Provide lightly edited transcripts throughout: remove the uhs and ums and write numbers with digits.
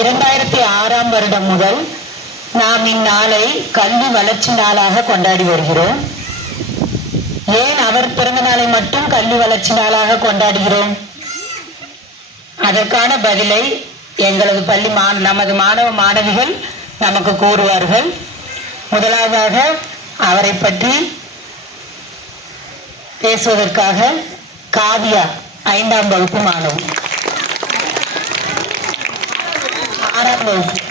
2006ஆம் வருடம் முதல் நாம் இந்நாளை கல்வி வளர்ச்சி நாளாக கொண்டாடி வருகிறோம். ஏன் அவர் பிறந்த நாளை மட்டும் கல்வி வளர்ச்சி நாளாக கொண்டாடுகிறோம்? அதற்கான பதிலை எங்களது நமது மாணவ மாணவிகள் நமக்கு கூறுவார்கள். முதலாவதாக அவரை பற்றி பேசுவதற்காக காவியா 5ஆம் வகுப்பு மாணவி. 6ஆம் வகுப்பு.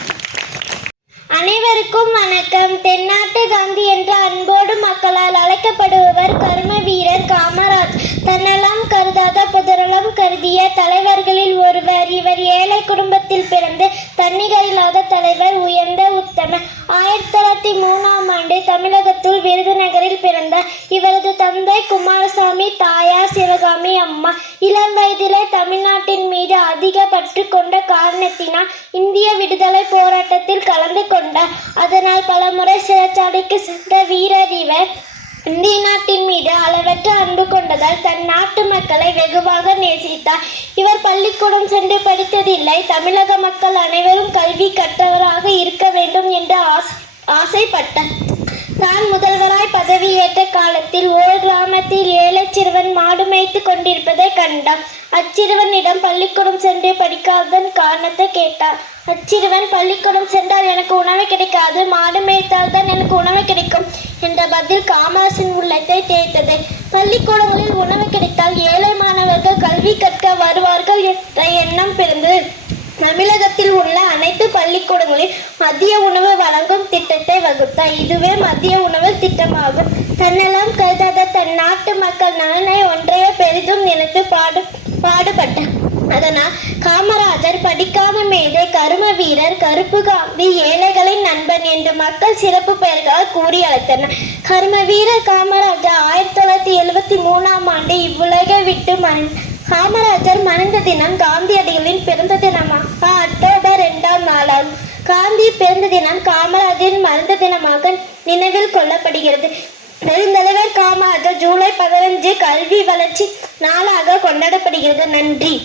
அனைவருக்கும் வணக்கம். தென்னாட்டு காந்தி என்ற அன்போடு மக்களால் அழைக்கப்படுபவர் கர்ம வீரர் காமராஜ். தன்னலம் கருதாத பொதுநலம் கருதிய தலைவர்களில் ஒருவர் இவர். ஏழை குடும்பத்தில் பிறந்து தன்னிகர் இல்லாத தலைவர், உயர்ந்த உத்தமர். 1903ஆம் ஆண்டு தமிழகத்தில் விருதுநகரில் பிறந்தார். இவரது தந்தை குமாரசாமி, தாயார் சிவகாமி அம்மா. இளம் வயதிலே தமிழ்நாட்டின் மீது அதிக பற்று கொண்ட காரணத்தினால் இந்திய விடுதலை போராட்டத்தில் கலந்து கொண்டார். அதனால் பலமுறை சிறைச்சாலைக்கு சென்ற வீரர் இவர். இந்திய நாட்டின் மீது அளவற்ற அன்பு கொண்டதால் தன் நாட்டு மக்களை வெகுவாக நேசித்தார். இவர் பள்ளிக்கூடம் சென்று படித்ததில்லை. தமிழக மக்கள் அனைவரும் கல்வி கற்றவராக இருக்க வேண்டும் என்று ஆசைப்பட்டார். தான் முதல்வராய் பதவியேற்ற காலத்தில் ஓர் கிராமத்தில் ஏழை சிறுவன் மாடு மேய்த்து கொண்டிருப்பதை கண்டார். அச்சிறுவனிடம் பள்ளிக்கூடம் சென்று படிக்காததன் காரணத்தை கேட்டார். அச்சிறுவன், பள்ளிக்கூடம் சென்றால் எனக்கு உணவு கிடைக்காது, மாடு மேய்த்தால் தான் எனக்கு உணவு கிடைக்கும் என்ற பதில் காமராஜின் உள்ளத்தை தேய்த்தது. பள்ளிக்கூடங்களில் உணவு கிடைத்தால் ஏழை மாணவர்கள் கல்வி கற்க வருவார்கள் என்ற எண்ணம் பிறந்தது. தமிழகத்தில் உள்ள அனைத்து பள்ளிக்கூடங்களில் மதிய உணவு வழங்கும் திட்டத்தை வகுத்தார். இதுவே மதிய உணவு திட்டமாகும். தன்னெல்லாம் கருதாத தன் நாட்டு மக்கள் நலனை ஒன்றைய பெரிதும் நினைத்து பாடுபட்டார். அதனால் காமராஜர் படிக்காத மேதை, கரும வீரர், கருப்பு காந்தி, ஏழைகளின் நண்பன் என்று மக்கள் சிறப்பு பெயர்களால் கூறி அழைத்தனர். கரும வீரர் காமராஜர் 1973ஆம் ஆண்டு இவ்வுலகை விட்டு காமராஜர் மறைந்த தினம் காந்தியடிகளின் பிறந்த தினமாக அக்டோபர் 2ஆம் நாளாகும். காந்தி பிறந்த தினம் காமராஜரின் மறைந்த தினமாக நினைவில் கொள்ளப்படுகிறது. பெருந்தலைவர் காமராஜர் ஜூலை 15 கல்வி வளர்ச்சி நாளாக கொண்டாடப்படுகிறது. நன்றி.